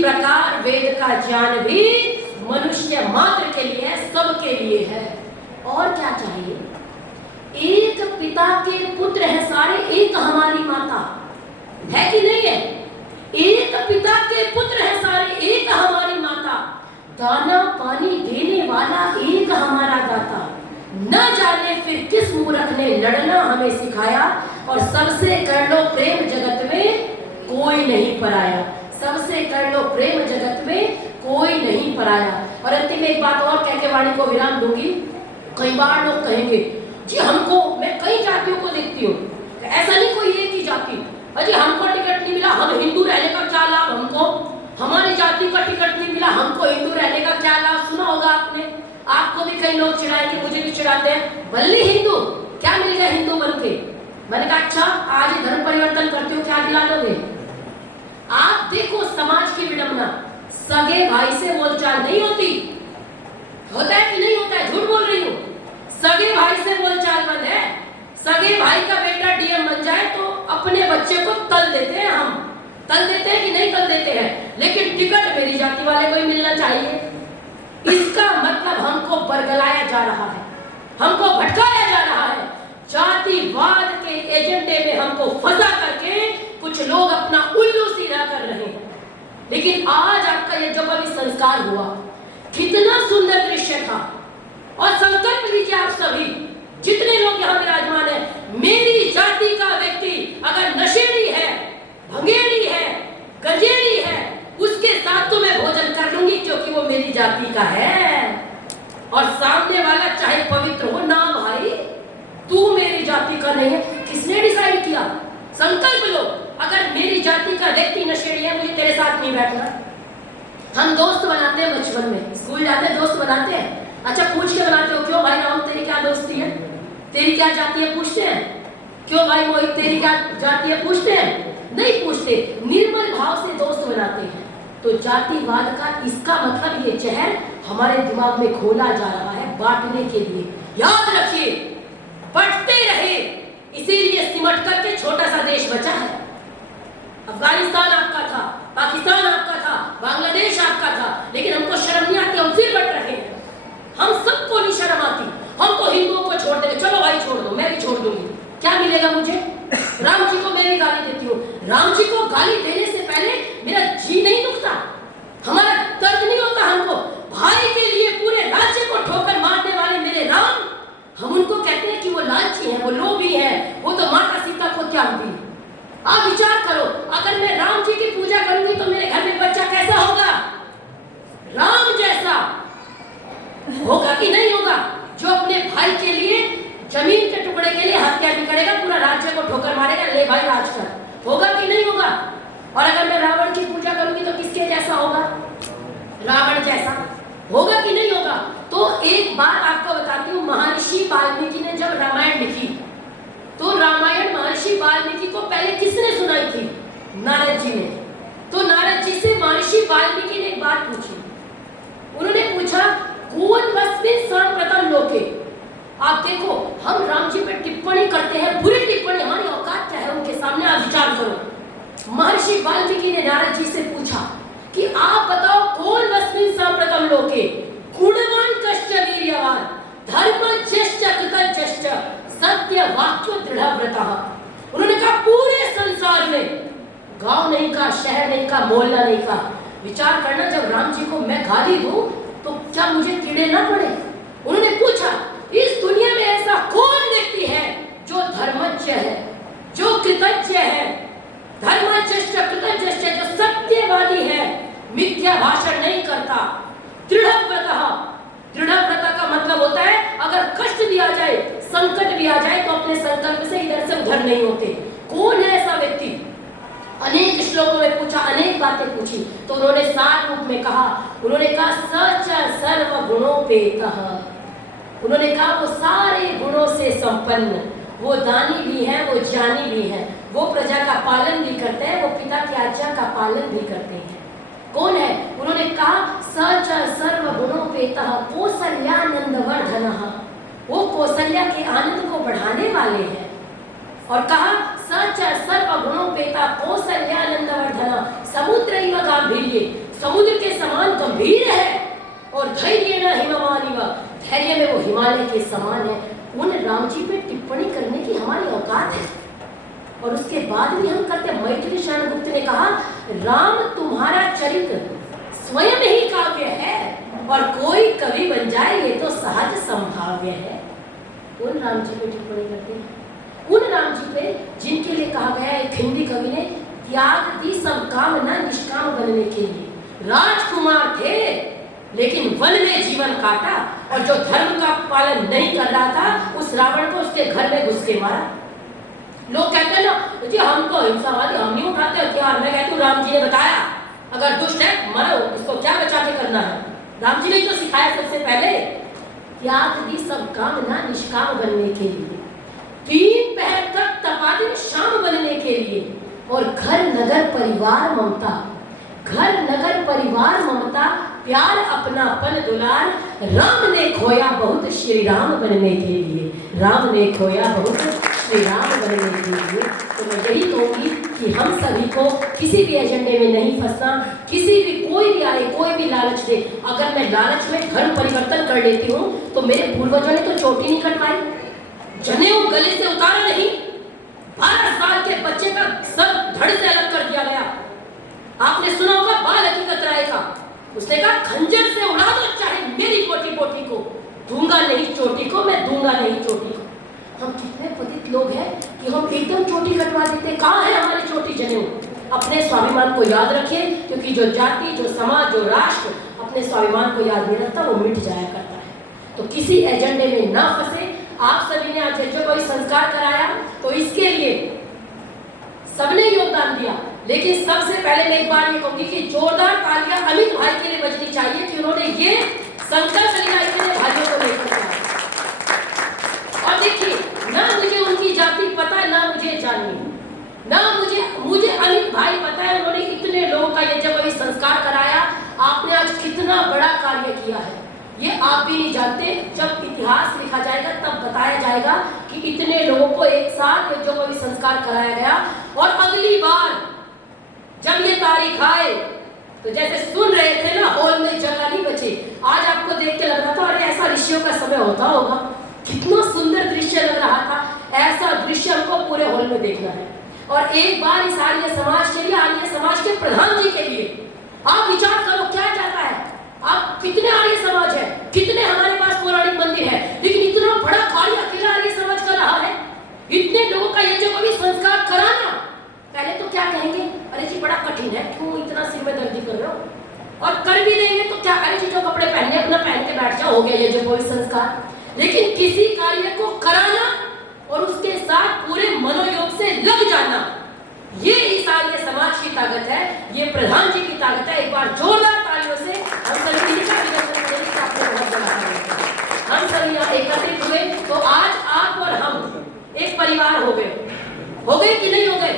प्रकार वेद का ज्ञान भी मनुष्य मात्र के लिए है, सबके लिए है। और क्या चाहिए? एक पिता के पुत्र है सारे, एक हमारी माता है कि नहीं है? एक पिता के पुत्र है सारे, एक हमारी माता, दाना पानी देने वाला एक हमारा दाता। न जाने फिर किस मूर्ख ने लड़ना हमें सिखाया, और सबसे कर लो प्रेम जगत में कोई नहीं पराया। सबसे कर लो प्रेम जगत में कोई नहीं पराया। और अंतिम में एक बात और कह के वाणी को विराम दूंगी। कई बार लोग कहेंगे जी हमको, मैं कई जातियों को देखती हूँ, ऐसा नहीं कोई एक ही जाति, अजी हमको टिकट नहीं मिला, हम हिंदू रहने का क्या लाभ हमको, हमारी जाति का टिकट नहीं मिला, हमको हिंदू रहने का क्या लाभ। सुना होगा आपने, आपको भी कई लोग चिढ़ाएंगे, मुझे भी चिढ़ाते हैं, बल्ली हिंदू क्या मिलेगा हिंदू बन के। मैंने कहा अच्छा आज ही धर्म परिवर्तन करते हो, क्या दिला दोगे? आप देखो समाज की विडंबना, सगे भाई से बोलचाल नहीं होती, होता है कि नहीं होता है? झूठ बोल रही हूँ, सगे भाई से बोलचाल बंद है। सगे भाई का बेटा डीएम बन जाए तो अपने बच्चे को तल देते हैं, हम तल देते हैं कि नहीं तल देते हैं, लेकिन टिकट मेरी जाति वाले को ही मिलना चाहिए। इसका मतलब हमको बरगलाया जा रहा है, हमको भटकाया जा रहा है, जातिवाद के एजेंडे में हमको फंसा करके कुछ लोग अपना उल्लू सीधा कर रहे हैं। लेकिन आज आपका ये जो कभी संस्कार हुआ, कितना सुंदर दृश्य था। और संकल्प लीजिए आप सभी जितने लोग यहाँ विराजमान है, मेरी जाति का व्यक्ति अगर नशेड़ी है, भंगेड़ी है, गजेड़ी है, उसके साथ तो मैं भोजन कर लूंगी क्योंकि वो मेरी जाति का है। और सामने वाला चाहे पवित्र हो, ना भाई तू मेरी जाति का नहीं है। किसने डिसाइड किया? संकल्प लो, अगर मेरी जाति का व्यक्ति नशेड़ी है, मुझे तेरे साथ नहीं बैठना। हम दोस्त बनाते हैं बचपन में, स्कूल जाते हैं दोस्त बनाते हैं, अच्छा पूछ के बनाते हो, क्यों भाई राहुल तेरी क्या दोस्ती है, तेरी क्या जाति है पूछते हैं, क्यों भाई मोहित तेरी क्या जाति है पूछते हैं? नहीं पूछते, निर्मल भाव से दोस्त बनाते हैं। तो जातिवाद का इसका मतलब ये जहर हमारे दिमाग में घोला जा रहा है बांटने के लिए। याद रखिए, बढ़ते रहे, इसीलिए सिमट करके छोटा सा देश बचा है। अफगानिस्तान आपका था, पाकिस्तान आपका था, बांग्लादेश आपका था, लेकिन हमको शर्म नहीं आती, हम फिर बढ़ रहे हैं। हम सबको नहीं शर्म आती, हमको हिंदुओं को छोड़ देंगे, चलो भाई छोड़ दो, मैं भी छोड़ दूंगी, क्या मिलेगा मुझे? राम जी को मैं भी गाली देती हूँ, राम जी को गाली देने से पहले मेरा जी नहीं दुखता, हमारा दर्द नहीं होता। हमको भाई के लिए पूरे राज्य को ठोकर मारने वाले मेरे राम, हम उनको कहते हैं कि वो लालची है, वो लोभी है, वो तो माता सीता को त्याग दी। आप विचार करो, अगर मैं राम जी की पूजा करूंगी तो मेरे घर में बच्चा कैसा होगा? राम जैसा होगा कि नहीं होगा? जो अपने भाई के लिए जमीन के टुकड़े के लिए हत्या भी करेगा, पूरा राज्य को ठोकर मारेगा, ले भाई राज कर, होगा कि नहीं होगा? और अगर मैं रावण की पूजा करूंगी तो किसके जैसा होगा? रावण जैसा होगा कि नहीं होगा? तो एक बात आपको बताती हूँ, महर्षि वाल्मीकि ने जब रामायण लिखी तो रामायण महर्षि वाल्मीकि को पहले किसने सुनाई थी? नारद जी ने। तो नारद जी से महर्षि वाल्मीकि ने एक बात पूछी, उन्होंने पूछा कौन वस्मिन् सांप्रतम लोके। आप देखो, हम राम जी पे टिप्पणी करते हैं, बुरी टिप्पणी, हमारी औकात क्या है उनके सामने? आप विचार करो। महर्षि वाल्मीकि ने नारद जी से पूछा कि आप बताओ कौन वस्मिन् सांप्रतम लोके गुणवान कश्च वीर्यवान धर्मज्ञश्च कृतज्ञश्च सत्य वाक्य दृढ़व्रतः। उन्होंने कहा पूरे संसार में, गांव नहीं का, शहर नहीं का, मोहल्ला नहीं का, विचार करना, जब राम जी को मैं गाली दूं तो क्या मुझे कीड़े ना पड़े? उन्होंने पूछा इस दुनिया में ऐसा कौन व्यक्ति है जो धर्मज्ञ है, जो कृतज्ञ है, धर्मज्ञश्च कृतज्ञश्च, जो सत्यवादी है, मिथ्या भाषण नहीं करता, दृढ़व्रतः। दृढ़व्रता का मतलब होता है अगर कष्ट दिया जाए, संकट भी आ जाए तो अपने संकल्प से इधर से उधर नहीं होते। कौन है ऐसा व्यक्ति? अनेक श्लोकों में पूछा, अनेक बातें पूछी, तो उन्होंने सार रूप में कहा, उन्होंने कहा सच सर्व गुणोपेतः। उन्होंने कहा वो सारे गुणों से संपन्न, वो दानी भी है, वो ज्ञानी भी है, वो प्रजा का पालन भी करते हैं, वो पिता की आज्ञा का पालन भी करते हैं। कौन है? उन्होंने कहा सच सर्व गुणोपेतः कौसल्यानंदवर्धनः, वो कौशल्या के आनंद को बढ़ाने वाले हैं। और कहा सच सर्व गुणोपेता कौशल्यानंदवर्धनः समुद्रैव गांभीर्ये, समुद्र के समान गंभीर है और धैर्य न हिमवानी व धैर्य में वो हिमालय के समान है। उन राम जी पे टिप्पणी करने की हमारी औकात है। और उसके बाद भी हम करते, मैथिली शरण गुप्त ने कहा राम तुम्हारा चरित्र स्वयं ही काव्य है और कोई कवि बन जाए ये तो सहज संभाव्य है। उन राम जी पे टिप्पणी करते हैं, उन राम जी पे जिनके लिए कहा गया है, एक हिंदी कवि ने त्याग दी सब काम न निष्काम बनने के लिए। राजकुमार थे लेकिन वन में जीवन काटा और जो धर्म का पालन नहीं कर रहा था उस रावण को उसके घर में घुस के मारा। लोग कहते हैं ना जी हम तो हिंसावादी, हम नहीं उठाते हथियार। मैं कहती हूँ राम जी ने बताया अगर दुष्ट है मरो, इसको क्या बचा के करना है। राम जी ने तो सिखाया सबसे पहले, त्याग दी सब काम ना निष्काम बनने के लिए, 3 पहर तक तपा दिन शाम बनने के लिए। और घर नगर परिवार ममता, घर नगर परिवार ममता, प्यार अपनापन दुलार, राम ने खोया बहुत श्री राम बनने के लिए, राम ने खोया बहुत श्री राम बनने के लिए। तो मैं यही कहूँगी कि हम सभी को किसी भी एजेंडे में नहीं फंसना, किसी भी कोई भी आए कोई भी लालच दे। अगर मैं लालच में धर्म परिवर्तन कर लेती हूँ तो मेरे पूर्वजों ने तो चोटी नहीं कटवाई, जनेऊ गले से उतारा नहीं, 12 साल के बच्चे का सर धड़ से अलग कर दिया गया। आपने सुना होगा बाल हकीकत राय का, उसने कहा खंजर से उड़ा दो चाहे मेरी पोटी पोटी को, दूंगा नहीं चोटी को, मैं दूंगा नहीं चोटी को। हम कितने पतित लोग हैं कि हम एकदम चोटी कटवा देते। कहाँ है हमारी चोटी जनेऊ? अपने स्वाभिमान को याद रखें, क्योंकि जो जाति, जो समाज, जो राष्ट्र अपने स्वाभिमान को याद नहीं रखता वो मिट जाया करता है। तो किसी एजेंडे में ना फंसे। आप सभी ने आज जो कोई संस्कार कराया तो इसके लिए सबने योगदान दिया, लेकिन सबसे पहले मैं एक बार ये कहूंगी कि जोरदार तालियां अमित भाई के लिए बजनी चाहिए कि उन्होंने ये संकल्प लिया इतने भाइयों को लेकर। और देखिए, ना मुझे उनकी जाति पता है, ना मुझे जाननी, ना मुझे अमित भाई पता है। उन्होंने इतने लोगों का ये जब अभी संस्कार कराया, आपने आज कितना बड़ा कार्य किया है ये आप भी नहीं जानते। जब इतिहास लिखा जाएगा तब बताया जाएगा कि इतने लोगों को एक साथ जो कोई संस्कार कराया गया। और अगली बार जब ये तारीख आए तो जैसे सुन रहे थे ना, हॉल में जगह नहीं बची। आज आपको देख के लग रहा था अरे ऐसा ऋषियों का समय होता होगा, कितना सुंदर दृश्य लग रहा था। ऐसा दृश्य हमको पूरे हॉल में देखना है। और एक बार इस आर्य समाज के लिए, आर्य समाज के प्रधान जी के लिए आप विचार करो क्या चाहता है। आप कितने आर्य समाज है, कितने हमारे पास पौराणिक मंदिर है, लेकिन इतना बड़ा कार्य अकेला आर्य समाज कर रहा है। इतने लोगों का ये जो कभी संस्कार कराना, पहले तो क्या कहेंगे, अरे जी बड़ा कठिन है, क्यों इतना सिर में दर्दी कर रहे हो। और कर भी देंगे तो क्या, अरे जी जो कपड़े पहनने अपना पहन के बैठ जाओ, हो गया ये जो कोई संस्कार। लेकिन किसी कार्य को कराना और उसके साथ पूरे मनोयोग से लग जाना, ये इस आर्य समाज की ताकत है, ये प्रधान जी की ताकत है। एक बार जोरदार तालियों से हम सभी हम सभी यहाँ एकत्रित हुए तो आज आप और हम एक परिवार हो गए कि नहीं हो गए।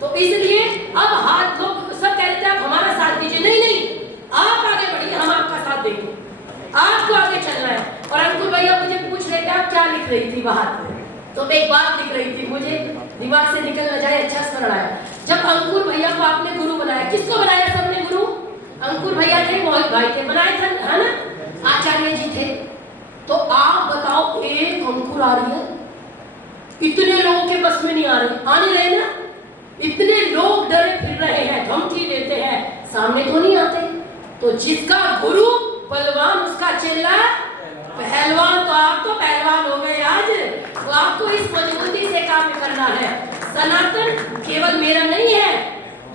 तो इसलिए अब हाथ लोग सब कहते हैं आप हमारा साथ दीजिए, नहीं आप आगे बढ़िए, हम आपका साथ देंगे, आपको आगे चलना है। और अंकुर भैया मुझे पूछ रहे थे आप क्या लिख रही थी बाहर, तो मैं एक बात लिख रही थी, मुझे दिमाग से निकल न जाए, अच्छा स्मरण आया। जब अंकुर भैया को आपने गुरु बनाया, किसको बनाया सबने गुरु? अंकुर भैया थे, मोहित भाई थे, बनाए थे है ना, आचार्य जी थे। तो आप बताओ एक अंकुर आर्य इतने लोगों के बस में नहीं आ रहे ना, इतने लोग डरे फिर रहे हैं, धमकी देते हैं, सामने तो नहीं आते। तो जिसका गुरु बलवान उसका चेला पहलवान, तो आप तो पहलवान हो गए आज। तो आपको इस मजबूती से काम करना है। सनातन केवल मेरा नहीं है,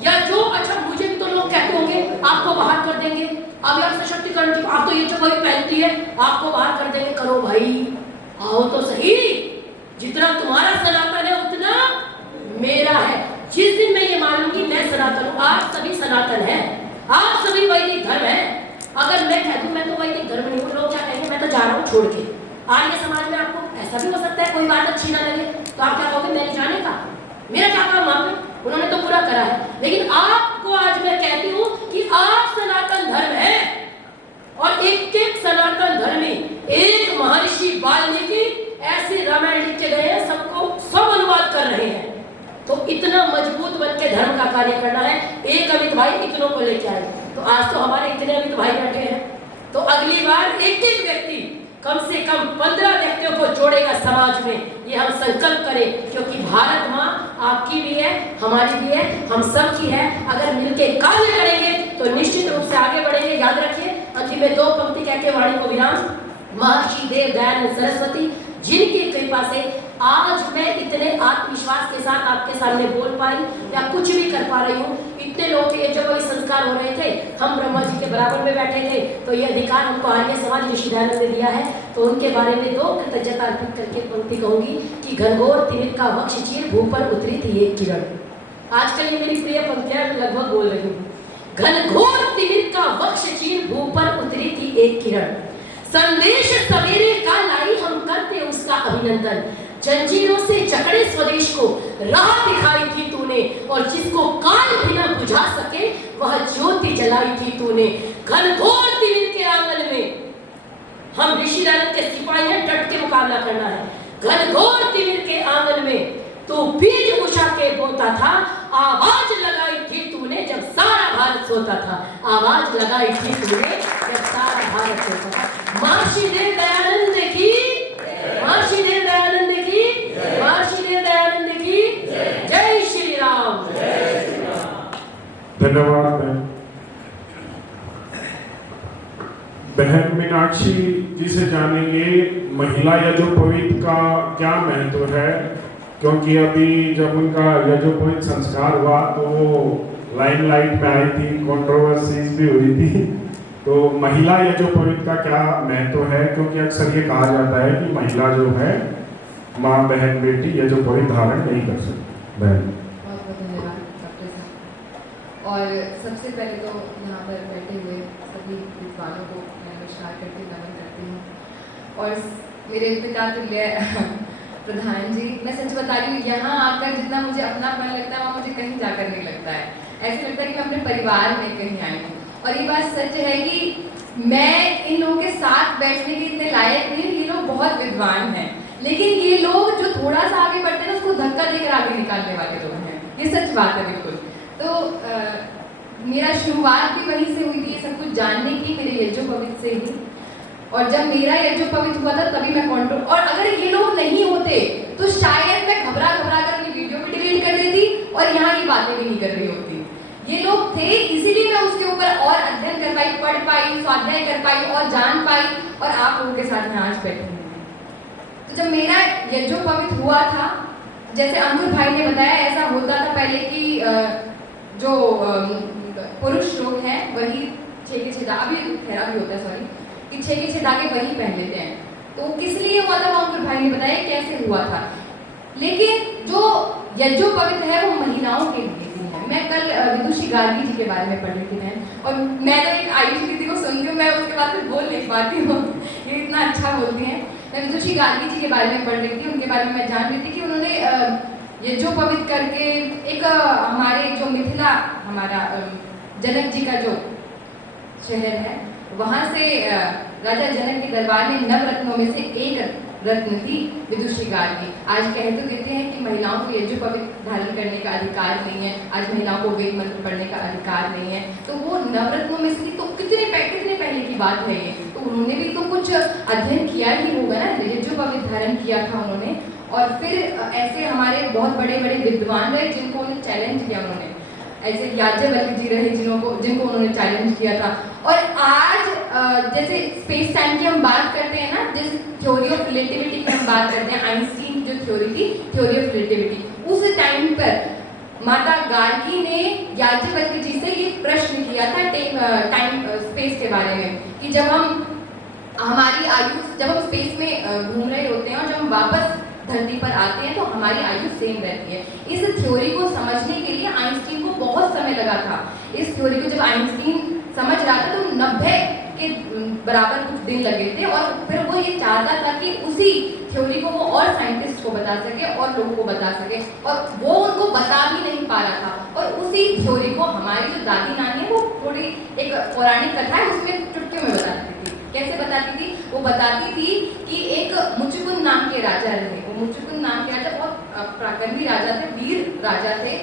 या जो अच्छा मुझे भी तो लोग कहते होंगे आपको बाहर कर देंगे, अब आप सशक्तिकरण की, आप तो ये जो वही पहनती है आपको बाहर कर देंगे। करो भाई, आओ तो सही, जितना तुम्हारा सनातन है उतना मेरा है। जिस दिन मैं ये मानूंगी मैं सनातन हूँ, आप सभी सनातन हैं, आप सभी वैदिक धर्म है। अगर मैं कह दूं मैं तो वैदिक धर्म नहीं हूँ, लोग क्या कहेंगे मैं तो जा रहा हूँ छोड़ के। आर्य समाज में आपको ऐसा भी हो सकता है कोई बात अच्छी ना लगे तो आप क्या कहोगे, मैं नहीं जाने का, मेरा क्या काम वहां पे, उन्होंने तो पूरा करा है। लेकिन आपको आज मैं कहती हूँ कि आप सनातन धर्म है, और एक एक सनातन धर्म में एक महर्षि वाल्मीकि ऐसे रामायण लिख के गए हैं, सबको सब अनुवाद कर रहे हैं। तो इतना मजबूत बन के धर्म का कार्य करना है। एक अमित भाई इतनों को लेके आए, तो आज तो हमारे जितने भी तो भाई बैठे हैं, तो अगली बार एक व्यक्ति कम से कम 15 व्यक्तियों को जोड़ेगा समाज में, ये हम संकल्प करें, क्योंकि भारत माँ आपकी भी है, हमारी भी है, हम सब की है। अगर मिलके कार्य करेंगे तो निश्चित रूप से आगे बढ़ेंगे। याद रखिए, अंतिम में 2 पंक्ति कह के वाणी को विराम। महर्षि देव दयानंद सरस्वती, जिनकी कृपा से आज मैं इतने आत्मविश्वास के साथ आपके सामने बोल पाई या कुछ भी कर पा रही हूँ। इतने लोगों के जब वही संस्कार हो रहे थे, हम ब्रह्मा जी के बराबर में बैठे थे, तो ये अधिकार हमको आर्य समाज ऋषि दयानंद ने दिया है। तो उनके बारे में 2 कृतज्ञता अर्पित करके पंक्ति कहूंगी कि घनघोर तिमिर का वक्ष चीर भू पर उतरी थी एक किरण। आजकल ये मेरी प्रिय पंक्तियां लगभग बोल रही हूँ। घनघोर तिमिर का वक्ष चीर भू पर उतरी थी एक किरण, संदेश सवेरे का लाई हम करते उसका अभिनंदन। जंजीरों से जकड़े स्वदेश को राह दिखाई थी तूने, और जिसको काल भी न बुझा सके वह ज्योति जलाई थी तूने। घनघोर तिमिर के आंगन में हम ऋषि दयानंद के सिपाही हैं, डट के मुकाबला करना है। घनघोर तिमिर के आंगन में तो बीज उषा के बोता था, आवाज लगाई थी तूने जब सारा भारत सोता था। आवाज लगाई थी तूने जब सारा भारत सोता था। महर्षि देव दयानंद की, महर्षि देव दयानंद की, महर्षि देव दयानंद की जय श्री राम। धन्यवाद बहन मीनाक्षी जी से जानेंगे महिला यज्ञोपवीत का क्या महत्व है, क्योंकि अभी जब उनका यज्ञोपवीत संस्कार हुआ तो वो लाइमलाइट में आई थी, कंट्रोवर्सीज भी हुई थी। तो महिला यज्ञोपवीत का क्या महत्व है, क्योंकि अक्सर ये कहा जाता है कि महिला जो है माँ बहन बेटी यज्ञोपवीत धारण नहीं कर सकती। बहन बहुत बहुत धन्यवाद डॉक्टर साहब। और सबसे पहले तो यहाँ पर बैठे हुए सभी विद्वानों को मैं नमस्कार करके नमन करती हूँ। और मेरे पिता तुल्य प्रधान जी, मैं सच बता रही हूँ, यहाँ आकर जितना मुझे अपनापन लगता है वहाँ मुझे कहीं जाकर नहीं लगता है। ऐसे लगता है कि मैं अपने परिवार में कहीं आई हूँ। और ये बात सच है कि मैं इन लोगों के साथ बैठने के इतने लायक नहीं। ये लोग बहुत विद्वान हैं, लेकिन ये लोग जो थोड़ा सा आगे बढ़ते हैं ना उसको धक्का देकर आगे निकालने वाले लोग हैं। ये सच बात है बिल्कुल। तो मेरा शुरुआत भी वहीं से हुई थी, ये सब कुछ जानने की, मेरे यज्ञोपवीत से ही। और जब मेरा यज्ञोपवीत हुआ था तभी मैं कंट्रोल, और अगर ये लोग नहीं होते तो शायद मैं घबरा घबरा कर अपनी वीडियो भी डिलीट कर देती और यहाँ ये बातें भी नहीं कर रही होती। ये लोग थे इसीलिए मैं उसके ऊपर और अध्ययन कर पाई, पढ़ पाई, स्वाध्याय कर पाई और जान पाई, और आप लोगों के साथ में आज बैठी हूँ। तो जब मेरा यज्ञोपवीत हुआ था, जैसे अंकुर भाई ने बताया, ऐसा होता था पहले कि जो पुरुष लोग हैं वही 6 के 6 अभी खैरा भी होता है, सॉरी, कि 6 के 6 धागे वही पहन लेते हैं। तो किस लिए हुआ था वो अंकुर भाई ने बताया कैसे हुआ था। लेकिन जो यज्ञोपवीत है वो महिलाओं के लिए भी है। मैं कल विदुषी गार्गी जी के बारे में पढ़ रही थी मैं, और मैं तो एक आयुष दीदी को सुनती हूँ, मैं उसके बाद फिर बोल नहीं पाती हूँ, ये इतना अच्छा बोलती हैं। मैं विदुषी गार्गी जी के बारे में पढ़ रही थी, उनके बारे में मैं जान रही थी कि उन्होंने यज्ञोपवीत करके एक हमारे जो मिथिला, हमारा जनक जी का जो शहर है, वहाँ से राजा जनक के दरबार में नवरत्नों में से एक रत्न थी विदुषी गार्गी। आज कह तो देते हैं कि महिलाओं को यज्ञोपवीत धारण करने का अधिकार नहीं है, आज महिलाओं को वेद मंत्र पढ़ने का अधिकार नहीं है। तो वो नवरत्नों में से, तो कितने पहले की बात है ये। तो उन्होंने भी तो कुछ अध्ययन किया ही होगा ना, यज्ञोपवीत धारण किया था उन्होंने। और फिर ऐसे हमारे बहुत बड़े बड़े विद्वान रहे जिनको उन्होंने चैलेंज किया। उन्होंने ऐसे याज्ञवल्क्य जी रहे जिनको उन्होंने चैलेंज किया था। और आज जैसे स्पेस टाइम की हम बात करते हैं ना, जिस थ्योरी ऑफ रिलेटिविटी की हम बात करते हैं, आइंस्टीन जो थ्योरी थी, थ्योरी ऑफ रिलेटिविटी, उस टाइम पर माता गार्गी ने याज्ञवल्क्य जी से ये प्रश्न किया था टाइम स्पेस के बारे में, कि जब हमारी आयु, जब हम स्पेस में घूम रहे होते हैं और जब हम वापस धरती पर आते हैं तो हमारी आयु सेम रहती है। इस थ्योरी को समझने के लिए आइंस्टीन को बहुत समय लगा था। इस थ्योरी को जब आइंस्टीन समझ रहा था तो 90 के बराबर कुछ दिन लगे थे, और फिर वो ये चाहता था कि उसी थ्योरी को वो और साइंटिस्ट को बता सके और लोगों को बता सके, और वो उनको बता भी नहीं पा रहा था। और उसी थ्योरी को हमारी जो दादी नानी है वो थोड़ी एक पौराणिक कथा है उसमें चुटकी में बताती थी। कैसे बताती थी? वो बताती थी कि एक मुचुकुंद नाम के राजा रहे। वो मुचुकुंद नाम के राजा बहुत पराक्रमी राजा थे, वीर राजा थे,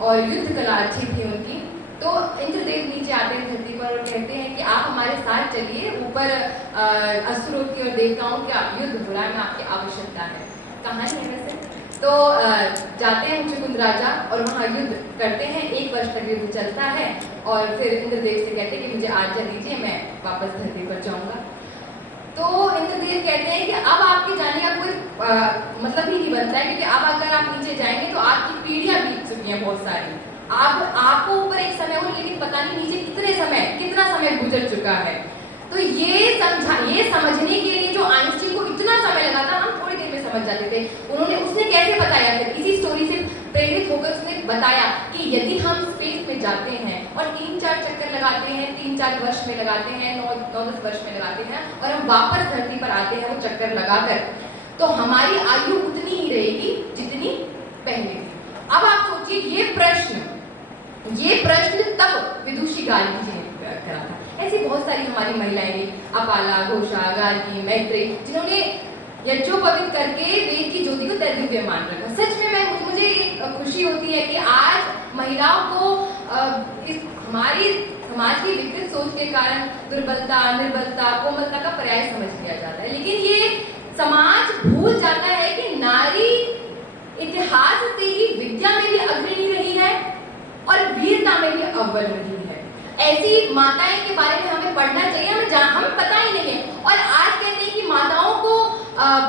और युद्ध कला अच्छी थी उनकी। तो इंद्रदेव नीचे आते हैं धरती पर और कहते हैं कि हमारे साथ चलिए, ऊपर असुरों की और देवताओं का युद्ध हो रहा है, आपकी आवश्यकता है। कहानी है वैसे तो जाते हैं मुचुकुंद राजा और वहाँ युद्ध करते हैं। 1 वर्ष तक युद्ध चलता है और फिर इंद्रदेव से कहते हैं कि मुझे आज्ञा दीजिए, मैं वापस धरती पर जाऊंगा। तो इंद्रदेव कहते हैं कि अब आपके जाने का कोई मतलब ही नहीं बनता है, क्योंकि अब अगर आप नीचे जाएंगे तो आपकी पीढ़ियां बीत चुकी हैं बहुत सारी। आपको ऊपर एक समय हो, लेकिन पता नहीं नीचे कितना समय गुजर चुका है। तो ये समझने के लिए जो आइंस्टीन को इतना समय लगा था, हम थोड़ी देर में समझ जाते थे। उसने कैसे बताया, फिर इसी स्टोरी से प्रेरित होकर उसने बताया कि यदि हम स्पेस में जाते हैं और 3-4 चक्कर लगाते हैं, 3-4 वर्ष में लगाते हैं, 9-10 वर्ष में लगाते हैं और हम वापस धरती पर आते हैं वो चक्कर लगाकर, तो हमारी आयु उतनी ही रहेगी जितनी पहले थी। अब आप सोचिए ये प्रश्न तब विदुषी गार्गी जी ने करा था। ऐसी बहुत सारी हमारी महिलाएं, अपाला, घोषा, गार्गी, मैत्रेयी, जिन्होंने यज्ञोपवीत करके वेद की ज्योति को दैदिव्य मान रखा। सच में मुझे एक खुशी होती है कि आज महिलाओं को इस हमारी समाज की विकृत सोच के कारण दुर्बलता, निर्बलता, कोमलता का पर्याय समझ लिया जाता है। लेकिन ये समाज भूल जाता है कि नारी इतिहास से ही विद्या में भी अग्रणी रही है और वीरता में भी अव्वल रही है। ऐसी माताएं के बारे में हमें पढ़ना चाहिए, हमें पता ही नहीं है। और आज कहते हैं कि माताओं को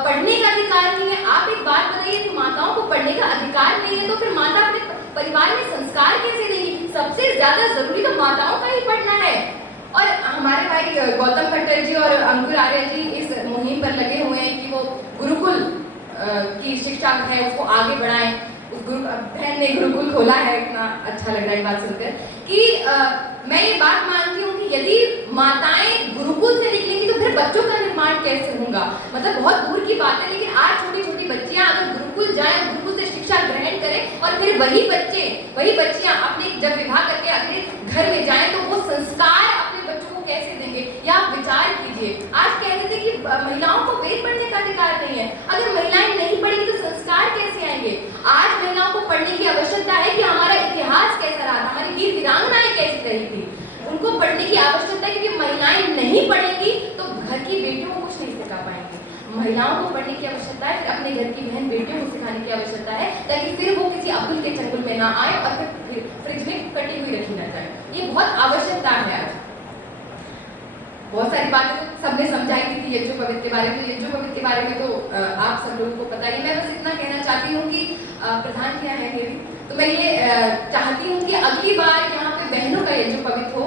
पढ़ने का अधिकार नहीं है। आप एक बात बताइए कि माताओं को पढ़ने का अधिकार नहीं है तो फिर माता अपने परिवार में संस्कार कैसे देंगी? सबसे ज्यादा जरूरी तो माताओं का ही पढ़ना है। और हमारे भाई गौतम खट्टर जी और अंकुर आर्य जी इस मुहिम पर लगे हुए हैं कि वो गुरुकुल की शिक्षा है उसको आगे बढ़ाएं। बहन ने गुरुकुल खोला है, इतना अच्छा लग रहा है बात सुनकर कि मैं ये बात मानती हूँ कि यदि माताएं गुरुकुल से निकलेंगी तो फिर बच्चों का निर्माण कैसे होगा? मतलब बहुत दूर की बात है, लेकिन आज छोटी छोटी बच्चियां अगर गुरुकुल जाएं, गुरुकुल से शिक्षा ग्रहण करें और फिर वही बच्चियां अपने जब विवाह करके अपने घर में जाएं तो वो संस्कार अपने बच्चों को कैसे देंगे? या आप विचार कीजिए, आज कहते थे कि महिलाओं को वेद पढ़ने का अधिकार नहीं है। अगर महिलाएं नहीं पढ़ेंगी तो संस्कार कैसे आएंगे? आज महिलाओं को पढ़ने की आवश्यकता है कि हमारा इतिहास कैसा रहा था, हमारी वीर वीरांगनाएं कैसी रही थी, उनको पढ़ने की आवश्यकता है। क्योंकि महिलाएं नहीं पढ़ेंगी तो घर की बेटियों को कुछ नहीं सिखा पाएंगी। महिलाओं को पढ़ने की आवश्यकता है, फिर अपने घर की बहन बेटियों को सिखाने की आवश्यकता है, ताकि फिर वो किसी अबुल के चंगुल में ना आए और फिर फ्रिज में कटी हुई रखी ना जाए। ये बहुत आवश्यकता है। आज बहुत सारी बातें तो सबने समझाई थी यज्ञोपवीत के बारे में। यज्ञोपवीत के बारे में तो आप सब लोगों को पता ही। मैं बस इतना कहना चाहती हूँ कि प्रधान क्या है मेरी, तो मैं ये चाहती हूँ कि अगली बार यहाँ पे बहनों का यज्ञोपवीत हो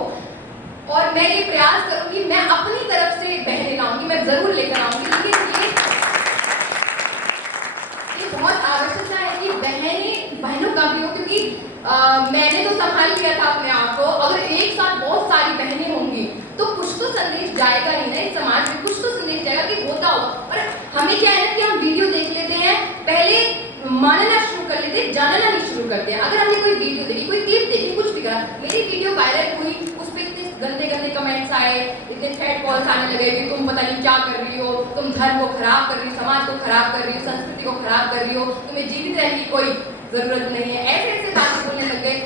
और मैं ये प्रयास करूंगी, मैं अपनी तरफ से बहनें लाऊंगी, मैं जरूर लेकर आऊंगी। लेकिन ये बहुत आवश्यकता है कि बहनों का भी हो, क्योंकि मैंने तो संभाल लिया था अपने आप को। अगर एक साथ बहुत सारी बहनें होंगी तो कुछ तो संदेश जाएगा ही ना, इस समाज में कुछ तो संदेश जाएगा कि होता हो। और हमें क्या है ना कि हम वीडियो देख लेते हैं, पहले मानना शुरू कर लेते हैं, जानना नहीं शुरू करते हैं। अगर हमने कोई वीडियो देखी, कोई क्लिप देखी, कुछ भी करा, मेरी वीडियो वायरल हुई, उस पर इतने गंदे कमेंट्स आए, इतने थ्रेट कॉल्स आने लगे कि तुम पता नहीं क्या कर रही हो, तुम धर्म को खराब कर रही हो, समाज को खराब कर रही हो, संस्कृति को खराब कर रही हो, तुम्हें जीवित रहने की कोई जरूरत नहीं है, ऐसे बातें बोलने लग गए।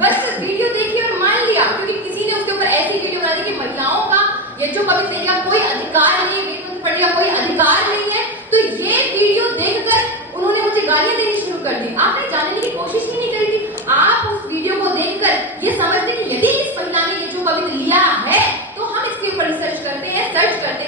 बस वीडियो देखी और मान लिया, क्योंकि किसी ने उसके ऊपर ऐसी वीडियो बना दी कि महिलाओं का यज्ञोपवीत देने का कोई अधिकार नहीं है, वेद मंत्र पढ़ने का कोई अधिकार नहीं है। तो ये वीडियो देखकर उन्होंने मुझे गालियां देनी शुरू कर दी। आपने जानने की कोशिश ही नहीं करी थी। आप उस वीडियो को देखकर ये समझते कि यदि इस महिला ने यज्ञोपवीत लिया है तो हम इसके ऊपर रिसर्च करते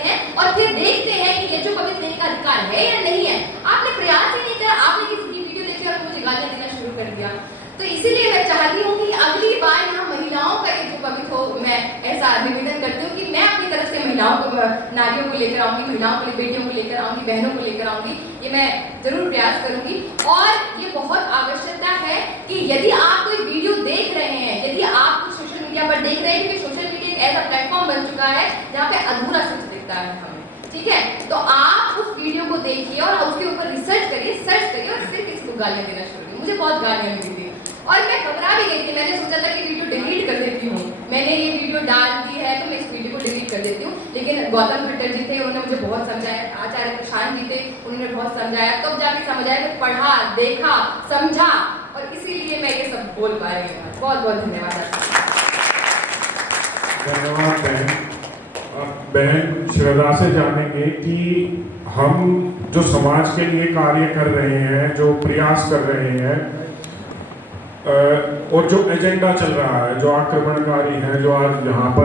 हैं और फिर देखते हैं कि यज्ञोपवीत लेने का अधिकार है या नहीं है। आपने प्रयास ही नहीं करा, आपने किसी की वीडियो देखी और मुझे गालियां देना शुरू कर दिया। तो इसीलिए मैं चाहती हूँ कि अगली बार यहाँ महिलाओं का यज्ञोपवीत हो। मैं ऐसा निवेदन करती हूँ कि मैं अपनी तरफ से महिलाओं को, नारियों को लेकर आऊंगी, महिलाओं को, बेटियों को लेकर आऊंगी, बहनों को लेकर आऊंगी। ये मैं जरूर प्रयास करूंगी। और ये बहुत आवश्यकता है कि यदि आप कोई वीडियो देख रहे हैं, यदि आप कुछ सोशल मीडिया पर देख रहे हैं, क्योंकि सोशल मीडिया एक ऐसा प्लेटफॉर्म बन चुका है जहाँ पे अधूरा सच दिखता है हमें, ठीक है? तो आप उस वीडियो को देखिए और उसके ऊपर रिसर्च करिए, सर्च करिए और फिर किसी को गालियां देना शुरू करिए। मुझे बहुत गालियां मिली थी और मैं घबरा भी गई थी। मैंने सोचा था कि वीडियो डिलीट कर देती हूँ, मैंने ये वीडियो डाल दी है तो मैं इस वीडियो को डिलीट कर देती हूँ। लेकिन गौतम खट्टर जी थे, उन्होंने मुझे बहुत समझाया, आचार्य प्रशांत जी थे, उन्होंने बहुत समझाया, तब जाके समझ आया, तो पढ़ा, देखा, समझा और इसीलिए मैं ये सब बोल पा रही हूँ। बहुत बहुत धन्यवाद। धन्यवाद बहन। बहन श्रद्धा से जानेंगे कि हम जो समाज के लिए कार्य कर रहे हैं, जो प्रयास कर रहे हैं, और जो एजेंडा चल रहा है, जो आक्रमणकारी है, जो आज यहाँ पर